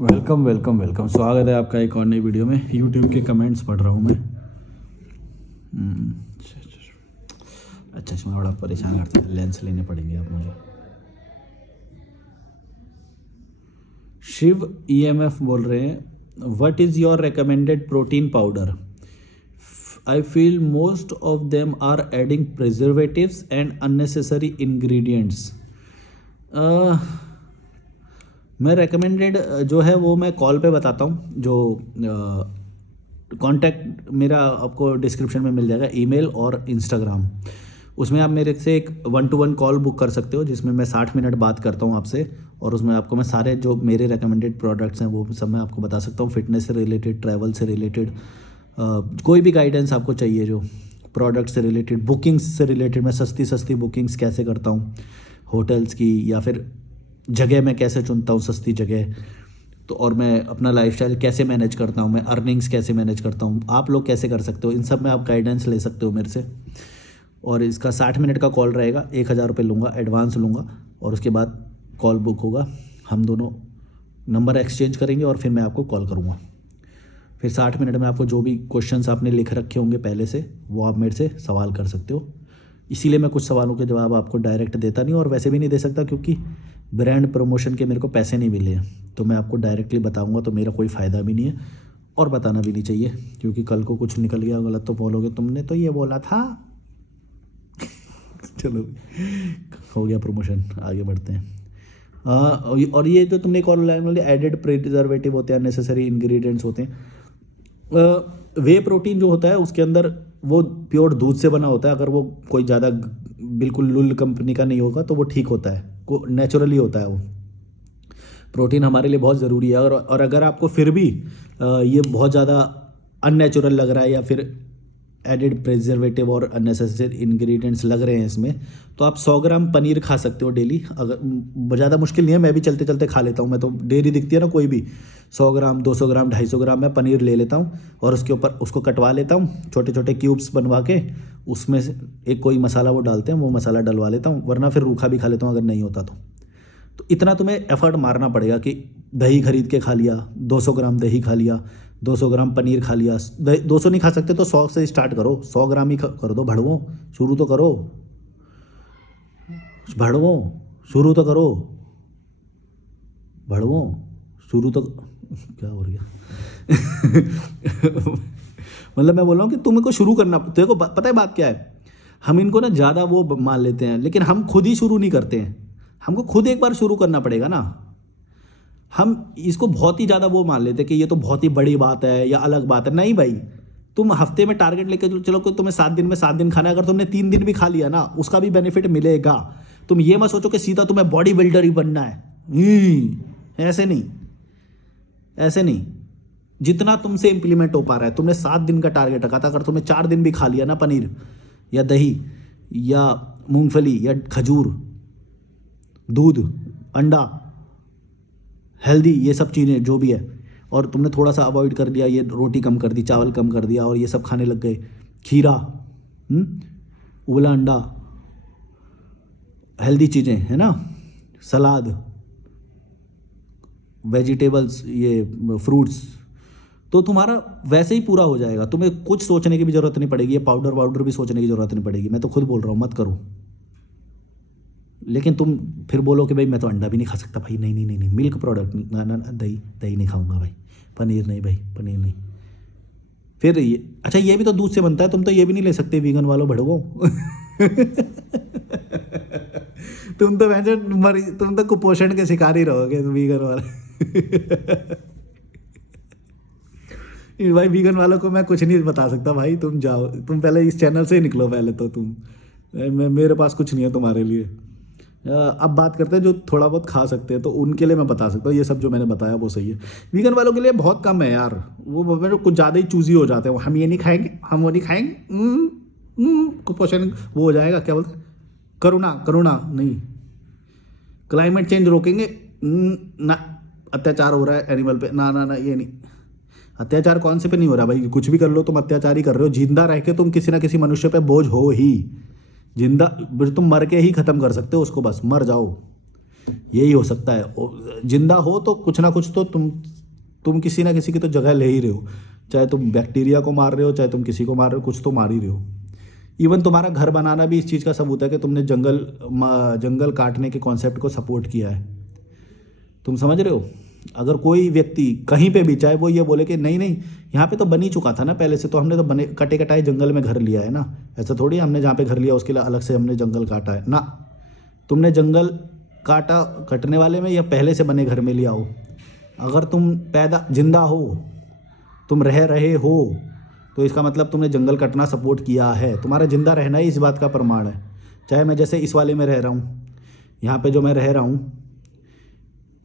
Welcome welcome welcome, स्वागत है आपका एक और नई वीडियो में। यूट्यूब के कमेंट्स पढ़ रहा हूँ मैं। अच्छा, इसमें बड़ा परेशान करता है, लेंस लेने पड़ेंगे अब मुझे। शिव ईएमएफ बोल रहे हैं, what is your recommended protein powder? I feel most of them are adding preservatives and unnecessary ingredients. मैं रेकमेंडेड जो है वो मैं कॉल पे बताता हूँ। जो कांटेक्ट मेरा आपको डिस्क्रिप्शन में मिल जाएगा, ईमेल और इंस्टाग्राम। उसमें आप मेरे से एक 1-to-1 कॉल बुक कर सकते हो, जिसमें मैं 60 मिनट बात करता हूँ आपसे, और उसमें आपको मैं सारे जो मेरे रेकमेंडेड प्रोडक्ट्स हैं वो सब मैं आपको बता सकता हूँ। फिटनेस से रिलेटेड, ट्रैवल से रिलेटेड, कोई भी गाइडेंस आपको चाहिए जो प्रोडक्ट से रिलेटेड, बुकिंग्स से रिलेटेड। मैं सस्ती बुकिंग्स कैसे करता हूँ होटल्स की, या फिर जगह मैं कैसे चुनता हूँ सस्ती जगह, तो और मैं अपना लाइफस्टाइल कैसे मैनेज करता हूँ, मैं अर्निंग्स कैसे मैनेज करता हूँ, आप लोग कैसे कर सकते हो, इन सब में आप गाइडेंस ले सकते हो मेरे से। और इसका 60 मिनट का कॉल रहेगा, 1000 रुपये लूँगा, एडवांस लूँगा, और उसके बाद कॉल बुक होगा। हम दोनों नंबर एक्सचेंज करेंगे और फिर मैं आपको कॉल करूँगा। फिर 60 मिनट में आपको जो भी क्वेश्चंस आपने लिख रखे होंगे पहले से, वो आप मेरे से सवाल कर सकते हो। इसीलिए मैं कुछ सवालों के जवाब आपको डायरेक्ट देता नहीं, और वैसे भी नहीं दे सकता, क्योंकि ब्रांड प्रमोशन के मेरे को पैसे नहीं मिले हैं। तो मैं आपको डायरेक्टली बताऊंगा तो मेरा कोई फ़ायदा भी नहीं है, और बताना भी नहीं चाहिए, क्योंकि कल को कुछ निकल गया गलत तो बोलोगे तुमने तो ये बोला था। चलो, हो गया प्रमोशन, आगे बढ़ते हैं। और ये जो तुमने एक और लाइन वाली एडेड प्रिजर्वेटिव होते हैं, नेसेसरी इंग्रेडिएंट्स होते हैं। वे प्रोटीन जो होता है उसके अंदर वो प्योर दूध से बना होता है। अगर वो कोई ज़्यादा बिल्कुल लुल कंपनी का नहीं होगा तो वो ठीक होता है, वो नेचुरली होता है। वो प्रोटीन हमारे लिए बहुत ज़रूरी है। और अगर आपको फिर भी ये बहुत ज़्यादा अननेचुरल लग रहा है, या फिर एडिड प्रिजर्वेटिव और अननेसेसरी इंग्रेडिएंट्स लग रहे हैं इसमें, तो आप 100 ग्राम पनीर खा सकते हो डेली। अगर ज़्यादा मुश्किल नहीं है, मैं भी चलते चलते खा लेता हूँ। मैं तो डेयरी दिखती है ना कोई भी, 100 ग्राम, 200 ग्राम, 250 ग्राम मैं पनीर ले लेता हूँ, और उसके ऊपर उसको कटवा लेता हूँ, छोटे छोटे क्यूब्स बनवा के। उसमें से एक कोई मसाला वो डालते हैं, वो मसाला डलवा लेता हूँ, वरना फिर रूखा भी खा लेता हूँ अगर नहीं होता तो इतना तुम्हें एफर्ट मारना पड़ेगा कि दही खरीद के खा लिया, 200 ग्राम दही खा लिया, 200 ग्राम पनीर खा लिया। 200 नहीं खा सकते तो 100 से स्टार्ट करो, 100 ग्राम ही कर दो। भड़वो, शुरू तो करो, भड़वो शुरू तो करो, भड़वो शुरू तो क्या हो गया। मतलब मैं बोल रहा हूँ कि तुमको शुरू करना, देखो पता है बात क्या है, हम इनको ना ज़्यादा वो मान लेते हैं, लेकिन हम खुद ही शुरू नहीं करते हैं। हमको खुद एक बार शुरू करना पड़ेगा ना। हम इसको बहुत ही ज़्यादा वो मान लेते हैं कि ये तो बहुत ही बड़ी बात है या अलग बात है। नहीं भाई, तुम हफ्ते में टारगेट लेके चलो कि तुम्हें 7 दिन में 7 दिन खाना है। अगर तुमने 3 दिन भी खा लिया ना, उसका भी बेनिफिट मिलेगा। तुम ये मत सोचो कि सीधा तुम्हें बॉडी बिल्डर ही बनना है। ऐसे नहीं, ऐसे नहीं। जितना तुमसे इंप्लीमेंट हो पा रहा है, तुमने 7 दिन का टारगेट रखा था, अगर तुमने 4 दिन भी खा लिया ना पनीर या दही या मूंगफली या खजूर, दूध, अंडा, हेल्दी, ये सब चीज़ें जो भी है, और तुमने थोड़ा सा अवॉइड कर दिया, ये रोटी कम कर दी, चावल कम कर दिया, और ये सब खाने लग गए, खीरा, उबला अंडा, हेल्दी चीज़ें है ना, सलाद, वेजिटेबल्स, ये फ्रूट्स, तो तुम्हारा वैसे ही पूरा हो जाएगा। तुम्हें कुछ सोचने की भी ज़रूरत नहीं पड़ेगी, ये पाउडर वाउडर भी सोचने की ज़रूरत नहीं पड़ेगी। मैं तो खुद बोल रहा हूँ मत करो, लेकिन तुम फिर बोलो कि भाई मैं तो अंडा भी नहीं खा सकता भाई। नहीं नहीं नहीं नहीं, मिल्क प्रोडक्ट ना ना, दही नहीं खाऊंगा भाई, पनीर नहीं भाई, पनीर नहीं। फिर ये अच्छा, ये भी तो दूध से बनता है, तुम तो ये भी नहीं ले सकते वीगन वालों, भड़वो। तुम तो वैसे तुम तो कुपोषण के शिकार ही रहोगे वीगन वाले। भाई वीगन वालों को मैं कुछ नहीं बता सकता भाई। तुम जाओ, तुम पहले इस चैनल से ही निकलो पहले तो। मेरे पास कुछ नहीं है तुम्हारे लिए। अब बात करते हैं जो थोड़ा बहुत खा सकते हैं, तो उनके लिए मैं बता सकता हूँ। ये सब जो मैंने बताया वो सही है। वीगन वालों के लिए बहुत कम है यार, वो मेरे कुछ ज़्यादा ही चूजी हो जाते हैं। हम ये नहीं खाएंगे, हम वो नहीं खाएंगे, कुपोषण वो हो जाएगा, क्या बोलते हैं, करुणा नहीं, क्लाइमेट चेंज रोकेंगे ना, अत्याचार हो रहा है एनिमल पे, ना ना ना, ये नहीं। अत्याचार कौन से पे नहीं हो रहा भाई, कुछ भी कर लो तुम अत्याचार ही कर रहे हो। जिंदा रह के तुम किसी ना किसी मनुष्य पे बोझ हो ही। जिंदा तुम मर के ही ख़त्म कर सकते हो उसको, बस मर जाओ। यही हो सकता है। जिंदा हो तो कुछ ना कुछ तो तुम किसी ना किसी की तो जगह ले ही रहे हो, चाहे तुम बैक्टीरिया को मार रहे हो, चाहे तुम किसी को मार रहे हो, कुछ तो मार ही रहे हो। इवन तुम्हारा घर बनाना भी इस चीज़ का सबूत है कि तुमने जंगल काटने के कॉन्सेप्ट को सपोर्ट किया है। तुम समझ रहे हो? अगर कोई व्यक्ति कहीं पे भी, चाहे वो ये बोले कि नहीं नहीं यहाँ पे तो बन ही चुका था ना पहले से, तो हमने तो बने कटे कटाए जंगल में घर लिया है ना, ऐसा थोड़ी हमने जहाँ पे घर लिया उसके लिए अलग से हमने जंगल काटा है ना। तुमने जंगल काटा कटने वाले में या पहले से बने घर में लिया हो। अगर तुम जिंदा हो, तुम रह रहे हो, तो इसका मतलब तुमने जंगल कटना सपोर्ट किया है। तुम्हारा जिंदा रहना ही इस बात का प्रमाण है। चाहे मैं जैसे इस वाले में रह रहा हूँ, यहाँ पे जो मैं रह रहा हूँ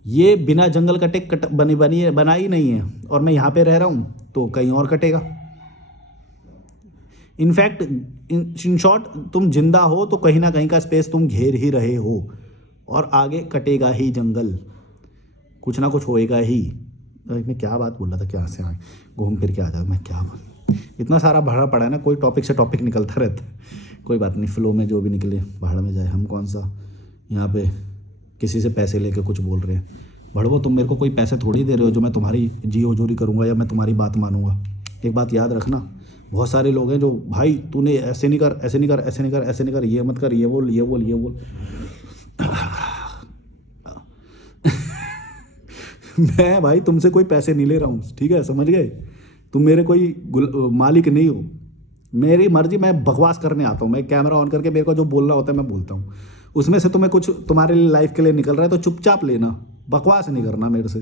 ये बिना जंगल कटे बना ही नहीं है, और मैं यहाँ पे रह रहा हूँ तो कहीं और कटेगा। इनफैक्ट इन शॉर्ट तुम जिंदा हो तो कहीं ना कहीं का स्पेस तुम घेर ही रहे हो, और आगे कटेगा ही जंगल, कुछ ना कुछ होएगा ही। मैं क्या बात बोल रहा था, क्या से आए घूम फिर के आ जाओ, मैं क्या बोल, इतना सारा भरा पड़ा है ना, कोई टॉपिक से टॉपिक निकलता रहता है। कोई बात नहीं, फ्लो में जो भी निकले भाड़ में जाए। हम कौन सा यहाँ पे किसी से पैसे लेके कुछ बोल रहे हैं। भड़वो, तुम मेरे को कोई पैसे थोड़ी दे रहे हो जो मैं तुम्हारी जी हजूरी करूँगा या मैं तुम्हारी बात मानूंगा। एक बात याद रखना, बहुत सारे लोग हैं जो भाई तूने ऐसे नहीं कर, ऐसे नहीं कर, ऐसे नहीं कर, ऐसे नहीं कर, ये मत कर, ये बोल, ये बोल, ये बोल। मैं भाई तुमसे कोई पैसे नहीं ले रहा हूँ, ठीक है, समझ गए? तुम मेरे कोई मालिक नहीं हो। मेरी मर्जी, मैं बकवास करने आता हूँ। मैं कैमरा ऑन करके मेरे को जो बोलना होता है मैं बोलता हूँ। उसमें से तुम्हें कुछ तुम्हारे लिए लाइफ के लिए निकल रहा है तो चुपचाप लेना, बकवास नहीं करना मेरे से।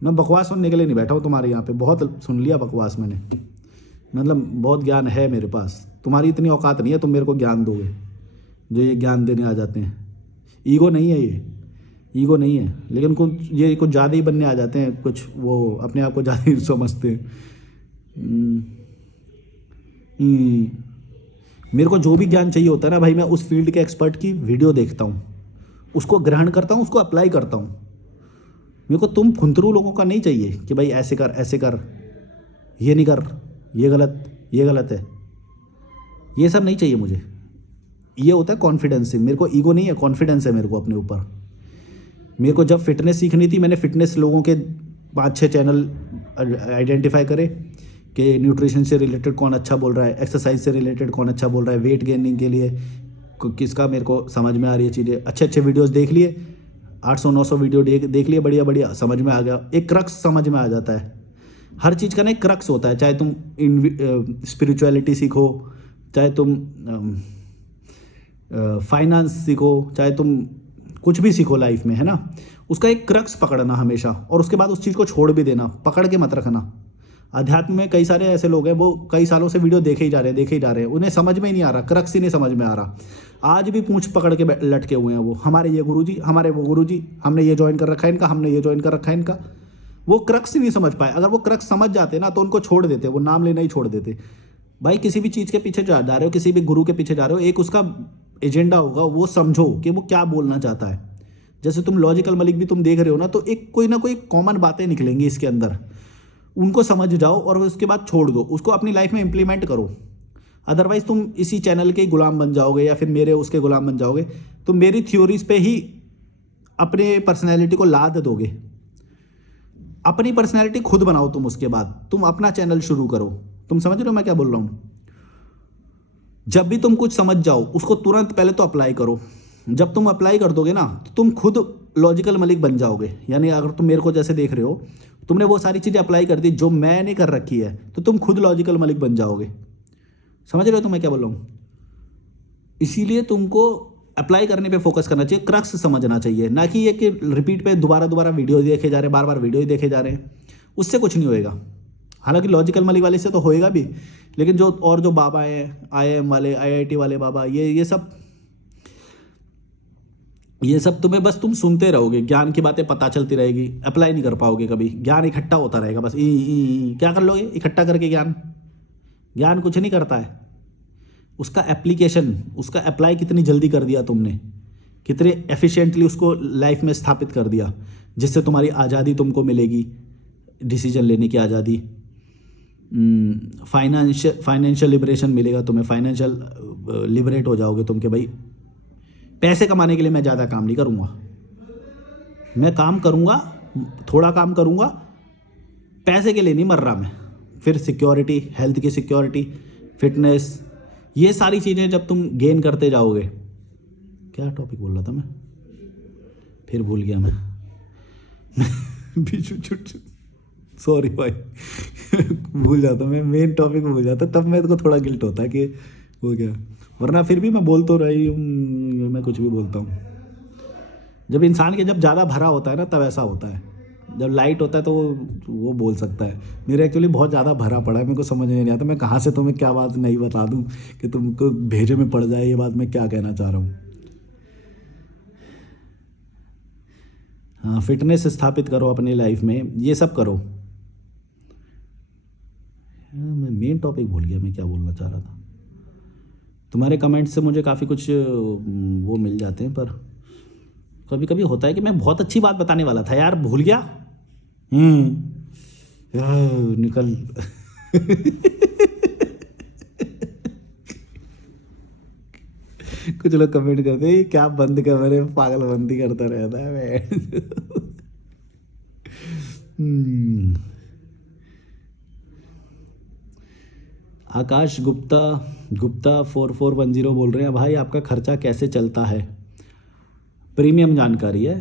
मैं बकवास सुनने के लिए नहीं बैठा हूँ तुम्हारे यहाँ पे, बहुत सुन लिया बकवास मैंने। मतलब बहुत ज्ञान है मेरे पास, तुम्हारी इतनी औकात नहीं है तुम मेरे को ज्ञान दोगे जो ये ज्ञान देने आ जाते हैं। ईगो नहीं है ये, ईगो नहीं है, लेकिन कुछ ज़्यादा ही बनने आ जाते हैं, कुछ वो अपने आप को ज़्यादा ही समझते हैं। मेरे को जो भी ज्ञान चाहिए होता है ना भाई, मैं उस फील्ड के एक्सपर्ट की वीडियो देखता हूँ, उसको ग्रहण करता हूँ, उसको अप्लाई करता हूँ। मेरे को तुम फुंतरू लोगों का नहीं चाहिए कि भाई ऐसे कर, ऐसे कर, ये नहीं कर, ये गलत, ये गलत है, ये सब नहीं चाहिए मुझे। ये होता है कॉन्फिडेंस से, मेरे को ईगो नहीं है, कॉन्फिडेंस है मेरे को अपने ऊपर। मेरे को जब फिटनेस सीखनी थी, मैंने फिटनेस लोगों के 5-6 चैनल आइडेंटिफाई करे कि न्यूट्रिशन से रिलेटेड कौन अच्छा बोल रहा है, एक्सरसाइज से रिलेटेड कौन अच्छा बोल रहा है, वेट गेनिंग के लिए किसका मेरे को समझ में आ रही है चीज़ें। अच्छे अच्छे वीडियोस देख लिए, 800-900 वीडियो देख लिए, बढ़िया बढ़िया, समझ में आ गया। एक क्रक्स समझ में आ जाता है। हर चीज़ का ना एक क्रक्स होता है, चाहे तुम स्पिरिचुअलिटी सीखो, चाहे तुम फाइनेंस सीखो, चाहे तुम कुछ भी सीखो लाइफ में, है ना, उसका एक क्रक्स पकड़ना हमेशा, और उसके बाद उस चीज़ को छोड़ भी देना, पकड़ के मत रखना। अध्यात्म में कई सारे ऐसे लोग हैं, वो कई सालों से वीडियो देखे ही जा रहे हैं, उन्हें समझ में ही नहीं आ रहा, क्रक्स ही नहीं समझ में आ रहा। आज भी पूंछ पकड़ के लटके हुए हैं वो, हमारे ये गुरुजी, हमारे वो गुरुजी, हमने ये ज्वाइन कर रखा है इनका, हमने ये ज्वाइन कर रखा है इनका। वो क्रक्स ही नहीं समझ पाए। अगर वो क्रक्स समझ जाते ना तो उनको छोड़ देते, वो नाम लेना ही छोड़ देते। भाई किसी भी चीज़ के पीछे जा रहे हो, किसी भी गुरु के पीछे जा रहे हो, एक उसका एजेंडा होगा, वो समझो कि वो क्या बोलना चाहता है। जैसे तुम लॉजिकल मलिक भी तुम देख रहे हो ना, तो एक कोई ना कोई कॉमन बातें निकलेंगी इसके अंदर, उनको समझ जाओ और उसके बाद छोड़ दो, उसको अपनी लाइफ में इंप्लीमेंट करो। अदरवाइज तुम इसी चैनल के गुलाम बन जाओगे या फिर मेरे उसके गुलाम बन जाओगे। तुम मेरी थ्योरीज पे ही अपने पर्सनैलिटी को लाद दोगे। अपनी पर्सनैलिटी खुद बनाओ तुम, उसके बाद तुम अपना चैनल शुरू करो। तुम समझ रहे हो मैं क्या बोल रहा हूँ? जब भी तुम कुछ समझ जाओ, उसको तुरंत पहले तो अप्लाई करो। जब तुम अप्लाई कर दोगे ना, तो तुम खुद लॉजिकल मलिक बन जाओगे। यानी अगर तुम मेरे को जैसे देख रहे हो, तुमने वो सारी चीज़ें अप्लाई कर दी जो मैंने कर रखी है, तो तुम खुद लॉजिकल मलिक बन जाओगे। समझ रहे हो तो मैं क्या बोल रहा हूँ? इसीलिए तुमको अप्लाई करने पे फोकस करना चाहिए, क्रक्स समझना चाहिए, ना कि ये कि रिपीट पे दोबारा वीडियो देखे जा रहे हैं, बार बार वीडियो ही देखे जा रहे हैं। उससे कुछ नहीं होएगा। हालांकि लॉजिकल मलिक वाले से तो होएगा भी, लेकिन जो बाबा हैं, IIM वाले, IIT वाले बाबा, ये सब तुम्हें बस तुम सुनते रहोगे, ज्ञान की बातें पता चलती रहेगी, अप्लाई नहीं कर पाओगे कभी। ज्ञान इकट्ठा होता रहेगा बस। क्या कर लोगे इकट्ठा करके? ज्ञान कुछ नहीं करता है। उसका एप्लीकेशन, उसका अप्लाई कितनी जल्दी कर दिया तुमने, कितने एफिशिएंटली उसको लाइफ में स्थापित कर दिया, जिससे तुम्हारी आज़ादी तुमको मिलेगी, डिसीजन लेने की आज़ादी, फाइनेंशियल लिबरेशन मिलेगा तुम्हें, फाइनेंशियल लिबरेट हो जाओगे तुम कि भाई पैसे कमाने के लिए मैं ज़्यादा काम नहीं करूँगा। मैं काम करूँगा, थोड़ा काम करूँगा, पैसे के लिए नहीं मर रहा मैं। फिर सिक्योरिटी, हेल्थ की सिक्योरिटी, फिटनेस, ये सारी चीज़ें जब तुम गेन करते जाओगे। क्या टॉपिक बोल रहा था मैं, फिर भूल गया मैं। सॉरी भाई। भूल जाता मैं, मेन टॉपिक भूल जाता, तब मेरे को थोड़ा गिल्ट होता है कि हो गया, वरना फिर भी मैं बोल तो रही हूँ, मैं कुछ भी बोलता हूँ। जब इंसान के जब ज़्यादा भरा होता है ना तब ऐसा होता है, जब लाइट होता है तो वो बोल सकता है। मेरे एक्चुअली बहुत ज़्यादा भरा पड़ा है, मेरे को समझ में नहीं आता मैं कहाँ से तुम्हें क्या बात नहीं बता दूँ कि तुमको भेजे में पड़ जाए ये बात मैं क्या कहना चाह रहा हूँ। हाँ, फिटनेस स्थापित करो अपनी लाइफ में, ये सब करो। मैं मेन टॉपिक भूल गया मैं क्या बोलना चाह रहा था। तुम्हारे कमेंट से मुझे काफ़ी कुछ वो मिल जाते हैं, पर कभी कभी होता है कि मैं बहुत अच्छी बात बताने वाला था यार, भूल गया। निकल। कुछ लोग कमेंट करते हैं क्या बंद कैमरे पागलबंदी करता रहता है मैं। आकाश गुप्ता 4410 बोल रहे हैं, भाई आपका खर्चा कैसे चलता है? प्रीमियम जानकारी है,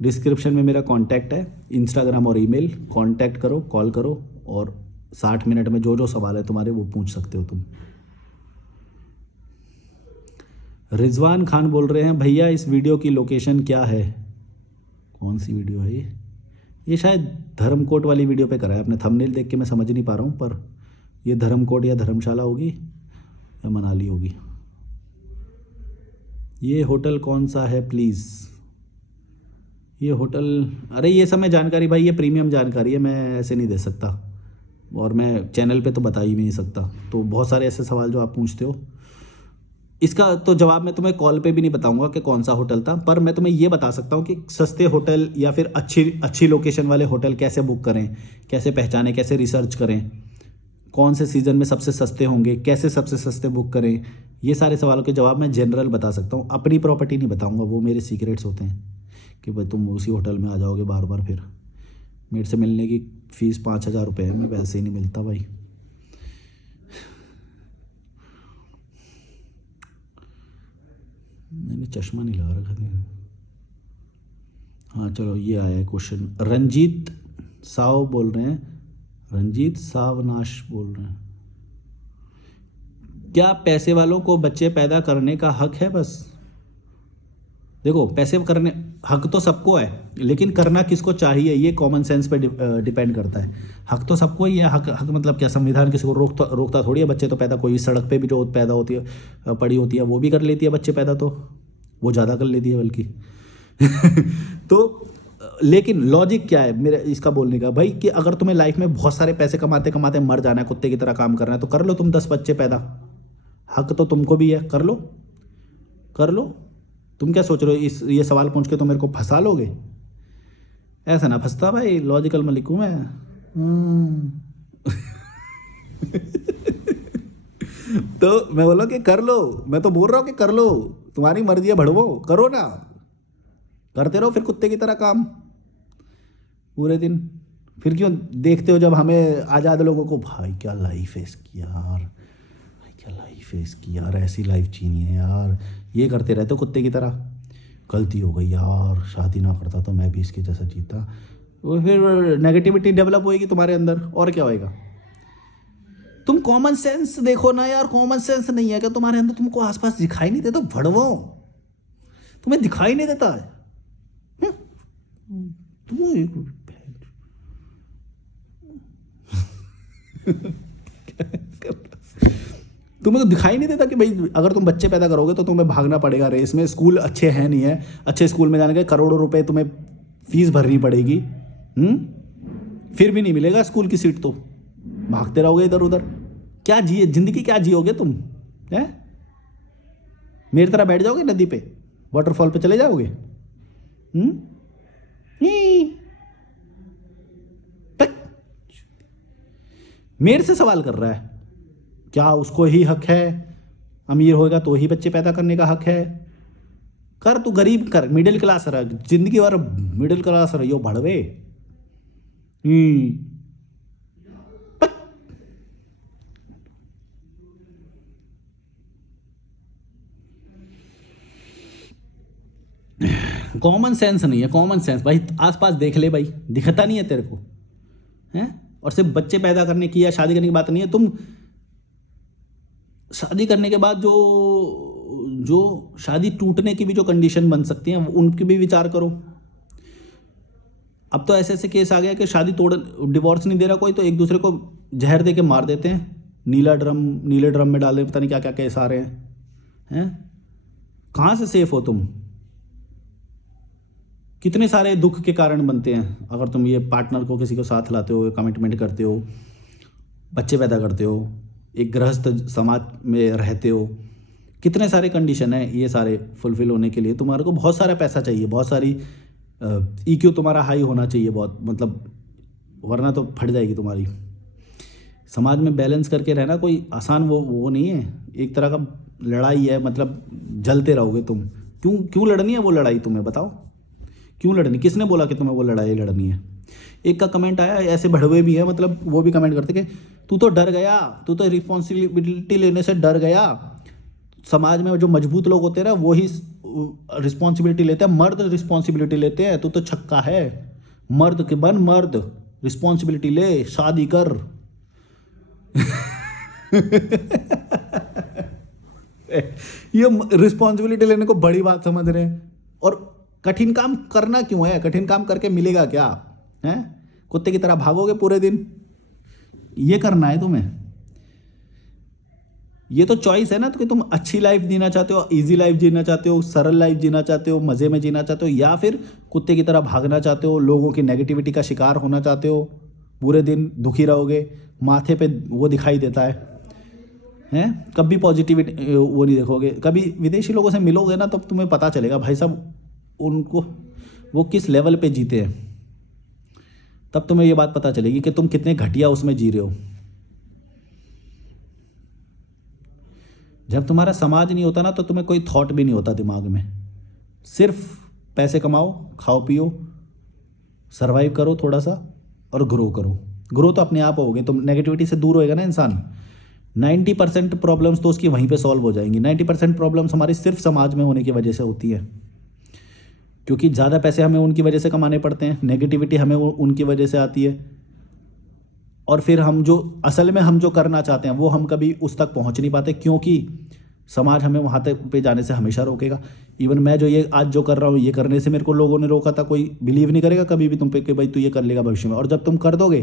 डिस्क्रिप्शन में मेरा कांटेक्ट है, इंस्टाग्राम और ईमेल, कांटेक्ट करो, कॉल करो, और 60 मिनट में जो जो सवाल है तुम्हारे वो पूछ सकते हो तुम। रिजवान खान बोल रहे हैं, भैया इस वीडियो की लोकेशन क्या है? कौन सी वीडियो है ये शायद धर्मकोट वाली वीडियो पे करा है आपने, थंबनेल देख के मैं समझ नहीं पा रहा हूँ, पर ये धर्मकोट या धर्मशाला होगी या मनाली होगी। ये होटल कौन सा है प्लीज़? ये होटल, अरे ये सब मैं जानकारी भाई, ये प्रीमियम जानकारी है, मैं ऐसे नहीं दे सकता, और मैं चैनल पे तो बता ही नहीं सकता। तो बहुत सारे ऐसे सवाल जो आप पूछते हो, इसका तो जवाब मैं तुम्हें कॉल पे भी नहीं बताऊंगा कि कौन सा होटल था, पर मैं तुम्हें ये बता सकता हूँ कि सस्ते होटल या फिर अच्छी लोकेशन वाले होटल कैसे बुक करें, कैसे पहचानें, कैसे रिसर्च करें, कौन से सीज़न में सबसे सस्ते होंगे, कैसे सबसे सस्ते बुक करें। ये सारे सवालों के जवाब मैं जनरल बता सकता हूँ, अपनी प्रॉपर्टी नहीं बताऊँगा, वो मेरे सीक्रेट्स होते हैं कि भाई तुम उसी होटल में आ जाओगे बार बार, फिर मेरे से मिलने की फ़ीस 5000 रुपये है, मैं वैसे ही नहीं मिलता भाई। मैंने चश्मा नहीं लगा रखा था। हाँ चलो, ये आया है क्वेश्चन, रंजीत साव बोल रहे हैं, रंजीत सावनाश बोल रहे हैं, क्या पैसे वालों को बच्चे पैदा करने का हक है? बस देखो, पैसे करने हक तो सबको है, लेकिन करना किसको चाहिए ये कॉमन सेंस पे डिपेंड करता है। हक तो सबको ही है, हक मतलब क्या, संविधान किसी को रोकता थोड़ी है बच्चे तो पैदा, कोई सड़क पे भी जो पैदा होती है पड़ी होती है वो भी कर लेती है बच्चे पैदा, तो वो ज़्यादा कर लेती है बल्कि। तो लेकिन लॉजिक क्या है मेरे इसका बोलने का भाई, कि अगर तुम्हें लाइफ में बहुत सारे पैसे कमाते कमाते मर जाना है, कुत्ते की तरह काम करना है, तो कर लो तुम 10 बच्चे पैदा, हक तो तुमको भी है, कर लो कर लो। तुम क्या सोच रहे हो ये सवाल पूछ के तो मेरे को फंसा लोगे? ऐसा ना फंसता भाई, लॉजिकल मलिक हूँ मैं। तो मैं बोला कि कर लो, मैं तो बोल रहा हूँ कि कर लो, तुम्हारी मर्जी है, भड़वो करो ना, करते रहो फिर कुत्ते की तरह काम पूरे दिन। फिर क्यों देखते हो जब हमें आज़ाद लोगों को, भाई क्या लाइफ है इसकी यार, भाई क्या लाइफ है इसकी यार, ऐसी लाइफ जीनी है यार, ये करते रहते हो कुत्ते की तरह। गलती हो गई यार, शादी ना करता तो मैं भी इसके जैसा जीता, वो फिर नेगेटिविटी डेवलप होएगी तुम्हारे अंदर, और क्या होएगा। तुम कॉमन सेंस देखो ना यार, कॉमन सेंस नहीं है क्या तुम्हारे अंदर? तुमको आसपास दिखाई नहीं देता भड़वो, तुम्हें दिखाई नहीं देता है? तुम्हें तो दिखाई नहीं देता कि भाई अगर तुम बच्चे पैदा करोगे तो तुम्हें भागना पड़ेगा रेस में, स्कूल अच्छे हैं नहीं है, अच्छे स्कूल में जाने के करोड़ों रुपए तुम्हें फीस भरनी पड़ेगी, फिर भी नहीं मिलेगा स्कूल की सीट, तो भागते रहोगे इधर उधर। क्या जिए जिंदगी, क्या जियोगे तुम? हैं मेरी तरह बैठ जाओगे नदी पे, वाटरफॉल पे चले जाओगे? मेरे से सवाल कर रहा है, क्या उसको ही हक है, अमीर होगा तो ही बच्चे पैदा करने का हक है? कर, तू गरीब कर, मिडिल क्लास रह, जिंदगी भर मिडिल क्लास रहियो भड़वे। कॉमन सेंस नहीं है, कॉमन सेंस भाई, आसपास देख ले भाई, दिखता नहीं है तेरे को हैं? और सिर्फ बच्चे पैदा करने की या शादी करने की बात नहीं है, तुम शादी करने के बाद जो जो शादी टूटने की भी जो कंडीशन बन सकती हैं उनकी भी विचार करो। अब तो ऐसे ऐसे केस आ गया कि शादी तोड़, डिवोर्स नहीं दे रहा कोई तो एक दूसरे को जहर दे के मार देते हैं, नीले ड्रम में डाल दे, पता नहीं क्या क्या केस आ रहे हैं। कहाँ से सेफ हो तुम? कितने सारे दुख के कारण बनते हैं अगर तुम ये पार्टनर को किसी को साथ लाते हो, कमिटमेंट करते हो, बच्चे पैदा करते हो, एक गृहस्थ समाज में रहते हो। कितने सारे कंडीशन है ये सारे फुलफिल होने के लिए तुम्हारे को बहुत सारा पैसा चाहिए, बहुत सारी ईक्यू तुम्हारा हाई होना चाहिए बहुत, मतलब वरना तो फट जाएगी तुम्हारी। समाज में बैलेंस करके रहना कोई आसान वो नहीं है, एक तरह का लड़ाई है, मतलब जलते रहोगे तुम। क्यों लड़नी है वो लड़ाई, तुम्हें बताओ क्यों लड़नी? किसने बोला कि तुम्हें वो लड़ाई लड़नी है? एक का कमेंट आया, ऐसे भड़वे भी है, मतलब वो भी कमेंट करते कि तू तो डर गया, तू तो रिस्पॉन्सिबिलिटी लेने से डर गया। समाज में जो मजबूत लोग होते हैं ना वो ही रिस्पॉन्सिबिलिटी लेते हैं, मर्द रिस्पॉन्सिबिलिटी लेते हैं। तू तो छक्का है, मर्द के बन, मर्द रिस्पॉन्सिबिलिटी ले, शादी कर। ये रिस्पॉन्सिबिलिटी लेने को बड़ी बात समझ रहे हैं। और कठिन काम करना क्यों है? कठिन काम करके मिलेगा क्या है? कुत्ते की तरह भागोगे पूरे दिन? ये करना है तुम्हें? ये तो चॉइस है ना, तो कि तुम अच्छी लाइफ जीना चाहते हो, इजी लाइफ जीना चाहते हो, सरल लाइफ जीना चाहते हो, मजे में जीना चाहते हो, या फिर कुत्ते की तरह भागना चाहते हो, लोगों की नेगेटिविटी का शिकार होना चाहते हो, पूरे दिन दुखी रहोगे, माथे पे वो दिखाई देता है? कभी पॉजिटिविटी वो नहीं देखोगे। कभी विदेशी लोगों से मिलोगे ना, तब तुम्हें पता चलेगा भाई साहब उनको वो किस लेवल पे जीते हैं। तब तुम्हें ये बात पता चलेगी कि तुम कितने घटिया उसमें जी रहे हो। जब तुम्हारा समाज नहीं होता ना, तो तुम्हें कोई थॉट भी नहीं होता दिमाग में, सिर्फ पैसे कमाओ, खाओ पियो, सरवाइव करो थोड़ा सा और ग्रो करो। ग्रो तो अपने आप होगे, तुम नेगेटिविटी से दूर होएगा ना इंसान, 90% प्रॉब्लम्स तो उसकी वहीं पे सॉल्व हो जाएंगी। 90% प्रॉब्लम्स हमारी सिर्फ समाज में होने की वजह से होती है, क्योंकि ज़्यादा पैसे हमें उनकी वजह से कमाने पड़ते हैं, नेगेटिविटी हमें उनकी वजह से आती है, और फिर हम जो असल में हम जो करना चाहते हैं वो हम कभी उस तक पहुंच नहीं पाते, क्योंकि समाज हमें वहाँ तक पे जाने से हमेशा रोकेगा। इवन मैं जो ये आज जो कर रहा हूँ, ये करने से मेरे को लोगों ने रोका था, कोई बिलीव नहीं करेगा कभी भी तुम पे कि भाई तू ये कर लेगा भविष्य में, और जब तुम कर दोगे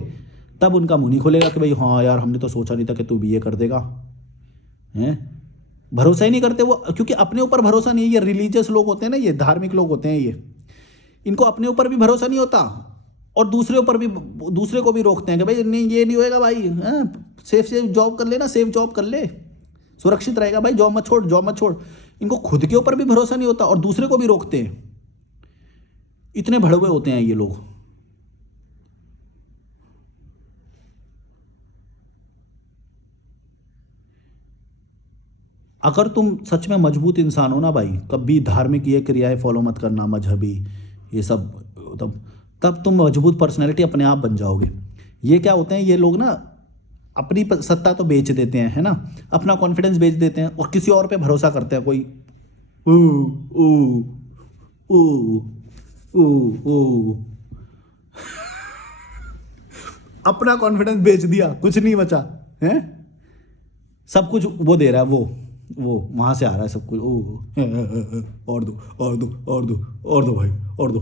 तब उनका मुँह नहीं खोलेगा कि भाई हाँ यार हमने तो सोचा नहीं था कि तू भी ये कर देगा। हैं? भरोसा ही नहीं करते वो, क्योंकि अपने ऊपर भरोसा नहीं है। ये रिलीजियस लोग होते हैं ना, ये धार्मिक लोग होते हैं, ये इनको अपने ऊपर भी भरोसा नहीं होता और दूसरे ऊपर भी, दूसरे को भी रोकते हैं कि भाई नहीं ये नहीं होएगा भाई, सेफ जॉब कर ले ना, सेफ जॉब कर ले, सुरक्षित रहेगा भाई, जॉब मत छोड़, जॉब मत छोड़। इनको खुद के ऊपर भी भरोसा नहीं होता और दूसरे को भी रोकते हैं। इतने भड़वे होते हैं ये लोग। अगर तुम सच में मजबूत इंसान हो ना भाई, कभी धार्मिक ये क्रियाएं फॉलो मत करना, मजहबी ये सब, तब तुम मजबूत पर्सनैलिटी अपने आप बन जाओगे। ये क्या होते हैं ये लोग ना, अपनी सत्ता तो बेच देते हैं, है ना, अपना कॉन्फिडेंस बेच देते हैं और किसी और पे भरोसा करते हैं। कोई ऊ ऊ ऊ ऊ ऊ अपना कॉन्फिडेंस बेच दिया, कुछ नहीं बचा है, सब कुछ वो दे रहा है, वो वहां से आ रहा है सब कुछ। ओ और दो और दो और दो और दो भाई, और दो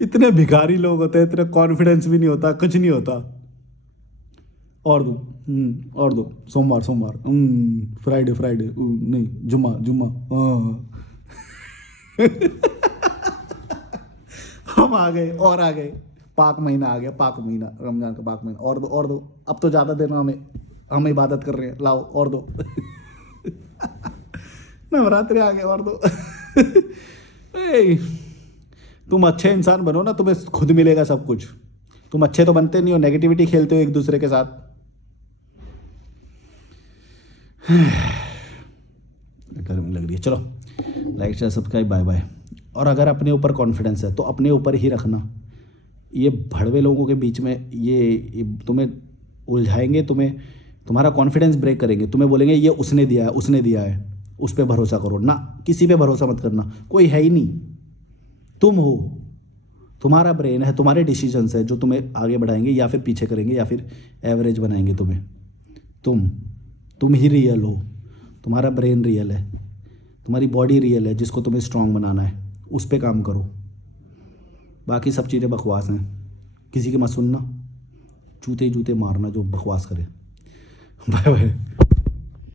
इतने भिखारी लोग होते हैं, इतना कॉन्फिडेंस भी नहीं होता, कुछ नहीं होता। और दो सोमवार फ्राइडे नहीं, जुम्मा हम आ गए और आ गए, पाक महीना आ गया, पाक महीना, रमजान का पाक महीना। और दो अब तो ज़्यादा देर हम इबादत कर रहे हैं, लाओ और दो। नवरात्रि आ गए, और दो। तुम अच्छे इंसान बनो ना, तुम्हें खुद मिलेगा सब कुछ। तुम अच्छे तो बनते नहीं हो, नेगेटिविटी खेलते हो एक दूसरे के साथ। गर्मी लग रही है। चलो like share subscribe, bye bye. और अगर अपने ऊपर कॉन्फिडेंस है तो अपने ऊपर ही रखना। ये भड़वे लोगों के बीच में ये तुम्हें उलझाएंगे, तुम्हें तुम्हारा कॉन्फिडेंस ब्रेक करेंगे, तुम्हें बोलेंगे ये उसने दिया है, उसने दिया है, उस पर भरोसा करो ना। किसी पे भरोसा मत करना, कोई है ही नहीं। तुम हो, तुम्हारा ब्रेन है, तुम्हारे डिसीजंस है जो तुम्हें आगे बढ़ाएंगे या फिर पीछे करेंगे या फिर एवरेज बनाएंगे तुम्हें। तुम ही रियल हो, तुम्हारा ब्रेन रियल है, तुम्हारी बॉडी रियल है जिसको तुम्हें स्ट्रांग बनाना है, उस पर काम करो। बाकी सब चीज़ें बकवास हैं, किसी की मत सुनना, जूते जूते मारना जो बकवास करे। Bye bye.